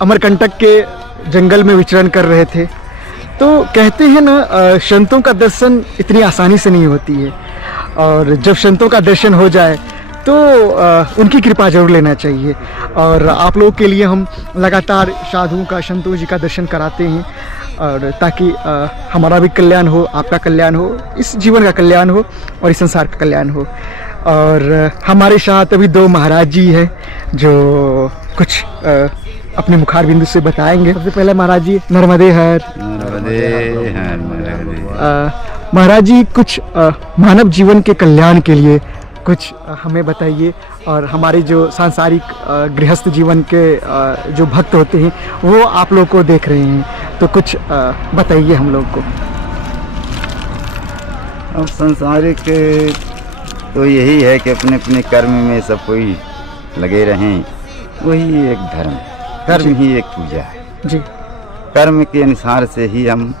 अमरकंटक के जंगल में विचरण कर रहे थे। तो कहते हैं ना, संतों का दर्शन इतनी आसानी से नहीं होती है, और जब संतों का दर्शन हो जाए तो उनकी कृपा जरूर लेना चाहिए। और आप लोगों के लिए हम लगातार साधुओं का, संतों जी का दर्शन कराते हैं, और ताकि हमारा भी कल्याण हो, आपका कल्याण हो, इस जीवन का कल्याण हो और इस संसार का कल्याण हो। और हमारे साथ अभी 2 महाराज जी हैं जो कुछ अपने मुखार बिंदु से बताएंगे। सबसे पहले महाराज जी, नर्मदे हर। महाराज जी, कुछ मानव जीवन के कल्याण के लिए कुछ हमें बताइए, और हमारे जो सांसारिक गृहस्थ जीवन के जो भक्त होते हैं वो आप लोग को देख रहे हैं, तो कुछ बताइए हम लोग को। अब सांसारिक तो यही है कि अपने अपने कर्म में सब कोई लगे रहें, वही एक धर्म है। कर्म ही एक पूजा है जी। कर्म के अनुसार से ही हम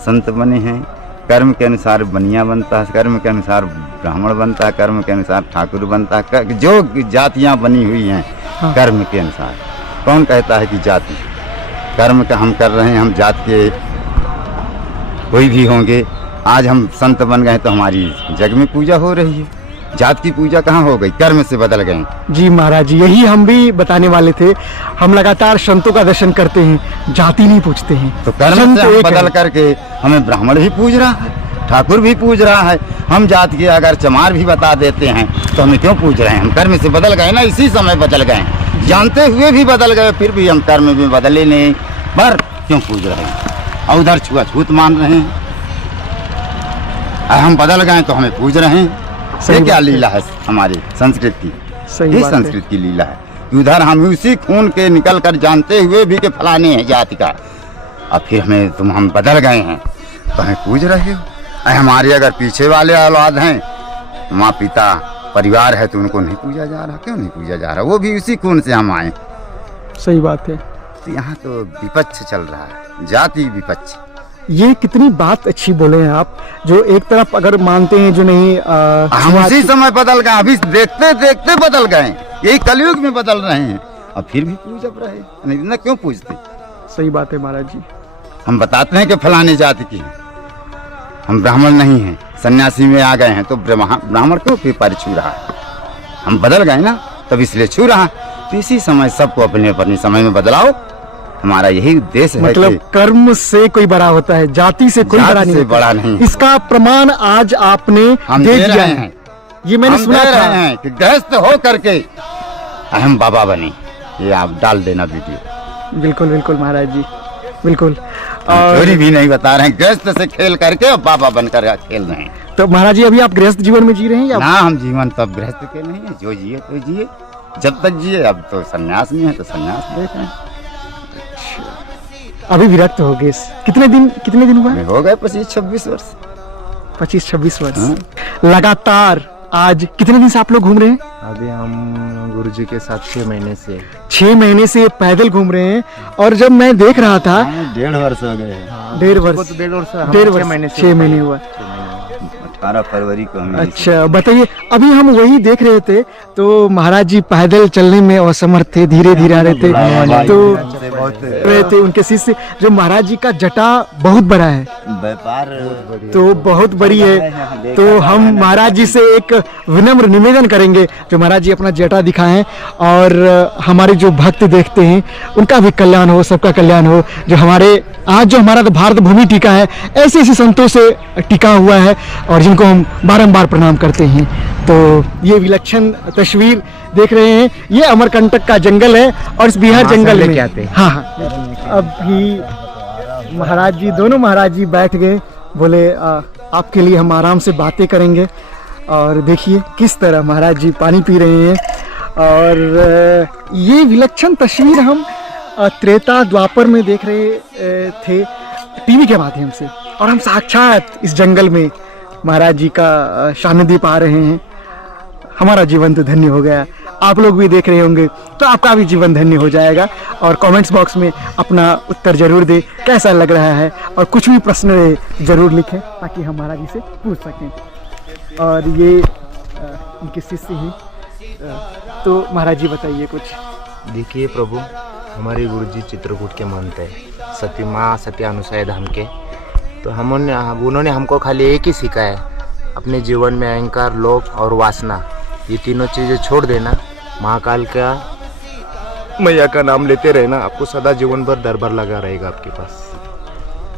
संत बने हैं। कर्म के अनुसार बनिया बनता है, कर्म के अनुसार ब्राह्मण बनता है, कर्म के अनुसार ठाकुर बनता है। जो जातियां बनी हुई हैं हाँ। कर्म के अनुसार। कौन कहता है कि जाति? कर्म का हम कर रहे हैं, हम जात के कोई भी होंगे। आज हम संत बन गए तो हमारी जग में पूजा हो रही है। जात की पूजा कहाँ हो गई? कर्म से बदल गए। जी महाराज जी, यही हम भी बताने वाले थे। हम लगातार संतों का दर्शन करते हैं, जाति नहीं पूछते हैं। तो कर्म से हम बदल करके हमें ब्राह्मण भी पूज रहा है, ठाकुर भी पूज रहा है। हम जात के अगर चमार भी बता देते हैं तो हमें क्यों पूज रहे हैं? हम कर्म से बदल गए ना, इसी समय बदल गए, जानते हुए भी बदल गए, फिर भी हम कर्म में बदले नहीं, पर क्यों पूज रहे हैं? और उधर छुआछूत मान रहे हैं। हम बदल गए तो हमें पूज रहे हैं। ये क्या लीला है हमारी संस्कृति की? ये संस्कृति की लीला है। उधर हम उसी खून के निकल कर जानते हुए भी कि फलाने हैं जाति का, अब फिर हम बदल गए हैं तो हमें पूज रहे हो। हमारे अगर पीछे वाले औलाद हैं, माँ पिता परिवार है, तो उनको नहीं पूजा जा रहा। क्यों नहीं पूजा जा रहा? वो भी उसी खून से हम आए। सही बात है। तो यहाँ तो विपक्ष चल रहा है, जाति विपक्ष। ये कितनी बात अच्छी बोले हैं आप, जो एक तरफ अगर मानते हैं जो नहीं हम उसी समय बदल गए, अभी देखते देखते बदल गए, यही कलयुग में बदल रहे हैं, अब फिर भी पूज रहे, नहीं ना क्यों पूजते? सही बात है महाराज जी। हम बताते हैं कि फलाने जाति की है, हम ब्राह्मण नहीं हैं, सन्यासी में आ गए हैं, तो ब्राह्मण क्यों फिर पर छू रहा है? हम बदल गए ना, तब इसलिए छू रहा। तो इसी समय सबको अपने अपने समय में बदलाओ, हमारा यही उद्देश्य है। मतलब कर्म से कोई बड़ा होता है, जाति से कोई बड़ा नहीं, बड़ा नहीं। इसका प्रमाण आज आपने दे दिया है। ये मैंने सुना था कि गृहस्थ हो करके अहम बाबा बने। ये आप डाल देना वीडियो। बिल्कुल बिल्कुल महाराज जी, बिल्कुल। चोरी भी नहीं बता रहे हैं, गृहस्थ से खेल करके और बाबा बनकर खेल रहे हैं। तो महाराज जी, अभी आप गृहस्थ जीवन में जी रहे हैं या? ना, हम जीवन तब गृहस्थ के नहीं है, जो जिए तो जिए, जब तक जिए। अब तो सन्यास में है तो सन्यास देख रहे हैं। अभी विरक्त हो गए। कितने दिन हुआ? हो गए 25-26 वर्ष। 25-26 वर्ष लगातार। आज कितने दिन से आप लोग घूम रहे हैं? अभी हम गुरुजी के साथ 6 महीने से 6 महीने से पैदल घूम रहे हैं। और जब मैं देख रहा था 1.5 वर्ष हो गए। 1.5 वर्ष, 6 महीने हुआ। 18 फरवरी को हम। अच्छा बताइए, अभी हम वही देख रहे थे तो महाराज जी पैदल चलने में असमर्थ थे, धीरे धीरे आ रहे थे। तो रहे थे उनके शिष्य, जो महाराज जी का जटा बहुत बड़ा है, व्यापार तो बहुत बड़ी है। तो हम महाराज जी से एक विनम्र निवेदन करेंगे, जो महाराज जी अपना जटा दिखाएं और हमारे जो भक्त देखते हैं उनका भी कल्याण हो, सबका कल्याण हो। जो हमारे आज जो हमारा भारत भूमि टीका है, ऐसे ऐसे संतों से टिका हुआ है और जिनको हम बारंबार प्रणाम करते हैं। तो ये विलक्षण तस्वीर देख रहे हैं, ये अमरकंटक का जंगल है और इस बिहार जंगल में हाँ अभी महाराज जी, दोनों महाराज जी बैठ गए, बोले आपके लिए हम आराम से बातें करेंगे। और देखिए किस तरह महाराज जी पानी पी रहे हैं। और ये विलक्षण तस्वीर हम त्रेता द्वापर में देख रहे थे टीवी के माध्यम से, और हम साक्षात इस जंगल में महाराज जी का सानिध्य पा रहे हैं। हमारा जीवन तो धन्य हो गया। आप लोग भी देख रहे होंगे तो आपका भी जीवन धन्य हो जाएगा। और कमेंट्स बॉक्स में अपना उत्तर जरूर दें, कैसा लग रहा है, और कुछ भी प्रश्न जरूर लिखें ताकि हम महाराज जी से पूछ सकें। और ये इनके शिष्य हैं। तो महाराज जी बताइए कुछ। देखिए प्रभु, हमारे गुरुजी चित्रकूट के महंत है, सती माँ सती अनुसया धाम के। तो उन्होंने हमको खाली एक ही सिखाया, अपने जीवन में अहंकार, लोभ और वासना, ये तीनों चीज़ें छोड़ देना, महाकाल का मैया का नाम लेते रहना, आपको सदा जीवन भर दरबार लगा रहेगा आपके पास।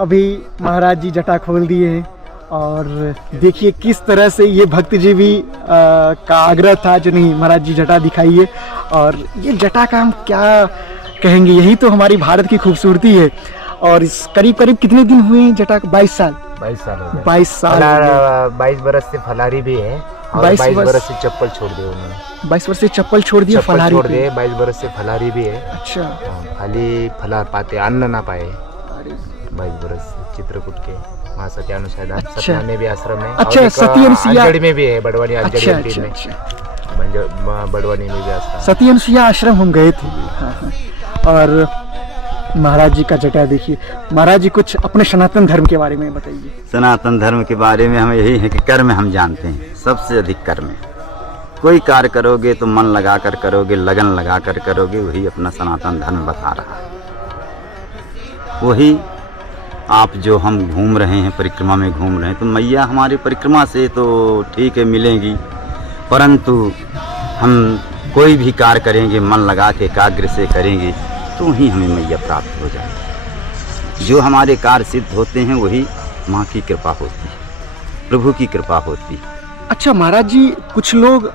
अभी महाराज जी जटा खोल दिए हैं और देखिए किस तरह से ये भक्त जी भी का आग्रह था जो नहीं महाराज जी जटा दिखाइए। और ये जटा का हम क्या कहेंगे, यही तो हमारी भारत की खूबसूरती है। और इस करीब करीब कितने दिन हुए हैं जटा का? 22 साल। 22 साल हो गए। 22 साल। 22 बरस से फलारी भी है और 22 बरस से चप्पल छोड़ दिए उन्होंने। 22 वर्ष से चप्पल छोड़ दिया, फलारी छोड़ दिए। 22 बरस से फलारी भी है। अच्छा। खाली फलार पाते, अन्न ना पाए। 22 बरस से चित्रकूट के माँ सती अनुसया धाम। अच्छा। सतना में भी आश्रम है। अच्छा, और एक सती अनुसुईया अंजड़ी में भी है, बड़वानी अंजड़ी अच्छा, में। अच्छा। बड़वानी में भी आश्रम। सती अनुसुईया आश्रम हम गए थे। हाँ, हाँ। और महाराज जी का जटा देखिए। महाराज जी कुछ अपने सनातन धर्म के बारे में बताइए। सनातन धर्म के बारे में हमें यही है कि कर्म हम जानते हैं, सबसे अधिक कर्म है। कोई कार्य करोगे तो मन लगा कर करोगे, लगन लगा कर करोगे, वही अपना सनातन धर्म बता रहा है। वही आप जो हम घूम रहे हैं, परिक्रमा में घूम रहे हैं, तो मैया हमारी परिक्रमा से तो ठीक है मिलेंगी, परंतु हम कोई भी कार्य करेंगे मन लगा के एकाग्र से करेंगे तो ही हमें मैया प्राप्त हो जाए। जो हमारे कार्य सिद्ध होते हैं वही माँ की कृपा होती है, प्रभु की कृपा होती है। अच्छा महाराज जी, कुछ लोग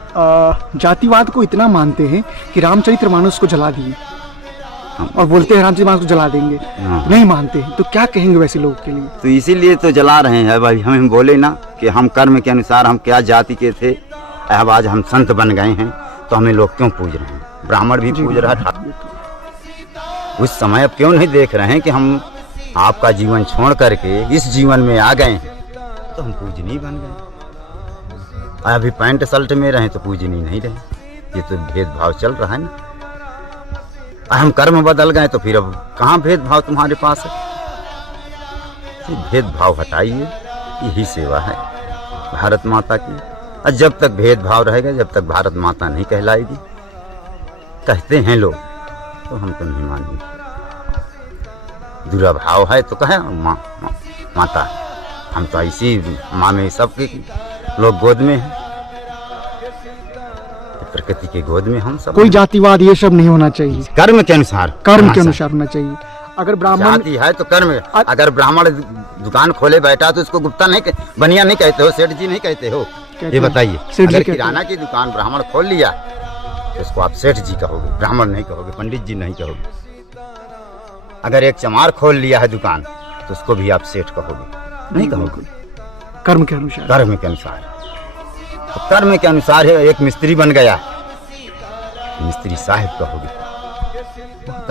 जातिवाद को इतना मानते हैं कि रामचरितमानस को जला दिए और बोलते हैं रामचरितमानस को जला देंगे, नहीं मानते हैं, तो क्या कहेंगे वैसे लोगों के लिए? तो इसीलिए तो जला रहे हैं भाई। हमें बोले ना कि हम कर्म के अनुसार हम क्या जाति के थे, अब आज हम संत बन गए हैं तो हमें लोग क्यों पूज रहे हैं? ब्राह्मण भी पूज रहा था उस समय, अब क्यों नहीं देख रहे हैं कि हम आपका जीवन छोड़ करके इस जीवन में आ गए हैं तो हम पूजनीय बन गए। अभी पैंट शर्ट में रहे तो पूजनीय नहीं रहे। ये तो भेदभाव चल रहा है ना। हम कर्म बदल गए तो फिर अब कहाँ भेदभाव तुम्हारे पास है? ये भेदभाव हटाइए, यही सेवा है भारत माता की। और जब तक भेदभाव रहेगा, जब तक भारत माता नहीं कहलाएगी, कहते हैं लोग, तो हम तो नहीं मानेंगे। दुराभाव है तो कहे माता, हम तो ऐसी माँ में सबके लोग गोद में हैं, प्रकृति के गोद में हम सब। कोई जातिवाद ये सब नहीं होना चाहिए, कर्म के अनुसार, कर्म के अनुसार होना चाहिए। अगर ब्राह्मण जाति है तो कर्म। अगर ब्राह्मण दुकान खोले बैठा तो उसको गुप्ता नहीं, बनिया नहीं कहते हो, सेठ जी नहीं कहते हो? ये बताइए। अगर किराना की दुकान ब्राह्मण खोल लिया तो उसको आप सेठ जी कहोगे, ब्राह्मण नहीं कहोगे, पंडित जी नहीं कहोगे। अगर एक चमार खोल लिया है दुकान तो उसको भी आप सेठ कहोगे, नहीं कहोगे। कर्म के अनुसार, कर्म के अनुसार। तो कर्म के अनुसार है। एक मिस्त्री बन गया, मिस्त्री साहब कहोगे,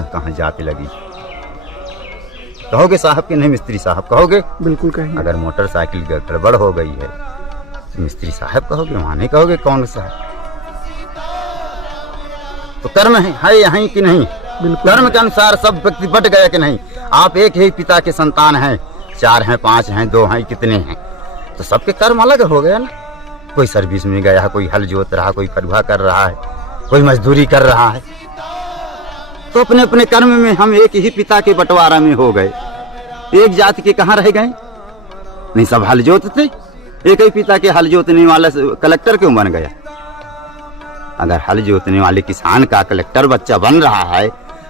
कहाँ जाते लगी कहोगे साहब के नहीं, मिस्त्री साहब कहोगे, बिल्कुल कहेंगे। अगर मोटरसाइकिल गड़बड़ हो गई है तो मिस्त्री साहब कहोगे, वहाँ नहीं कहोगे कौन साहब। तो कर्म है यहाँ कि नहीं? कर्म के अनुसार सब व्यक्ति बट गया कि नहीं? आप एक ही पिता के संतान हैं, 4 हैं, 5 हैं, 2 हैं, कितने हैं, तो सबके कर्म अलग हो गए ना। कोई सर्विस में गया है, कोई हल जोत रहा, कोई फरुहा कर रहा है, कोई मजदूरी कर रहा है, तो अपने अपने कर्म में हम एक ही पिता के बंटवारा में हो गए। एक जाति के कहाँ रह गए? नहीं, सब हल जोतते। एक ही पिता के हल जोतने वाला कलेक्टर क्यों बन गया? अगर हल जोतने वाले किसान का कलेक्टर बच्चा बन रहा है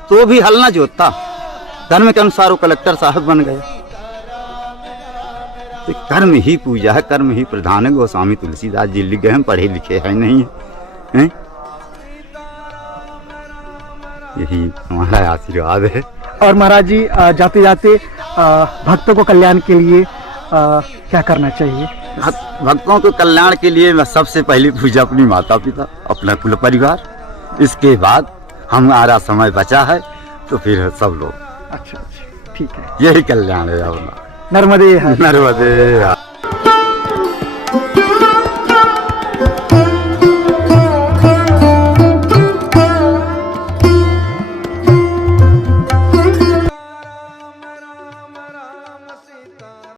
तो वो भी हल ना जोतता, कर्म के अनुसार वो कलेक्टर साहब बन गया। तो कर्म ही पूजा है, कर्म ही प्रधान है। गोस्वामी तुलसीदास जी लिख गए, हम पढ़े लिखे हैं नहीं है? यही हमारा आशीर्वाद है। और महाराज जी जाते जाते भक्तों को कल्याण के लिए क्या करना चाहिए? भक्तों के कल्याण के लिए मैं सबसे पहले पूजा अपनी माता पिता, अपना कुल परिवार, इसके बाद हमारा समय बचा है तो फिर सब लोग। अच्छा, ठीक है, यही कल्याण है अपना। नर्मदे नर्मदे।